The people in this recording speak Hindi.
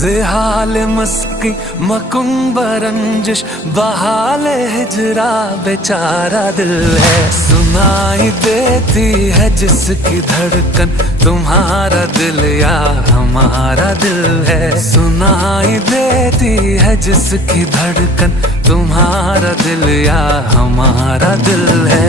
ज़ेहाल मस्की मकुंब रंजिश बहाल हिजरा बेचारा दिल है। सुनाई देती है जिसकी धड़कन तुम्हारा दिल या हमारा दिल है। सुनाई देती है जिसकी धड़कन तुम्हारा दिल या हमारा दिल है।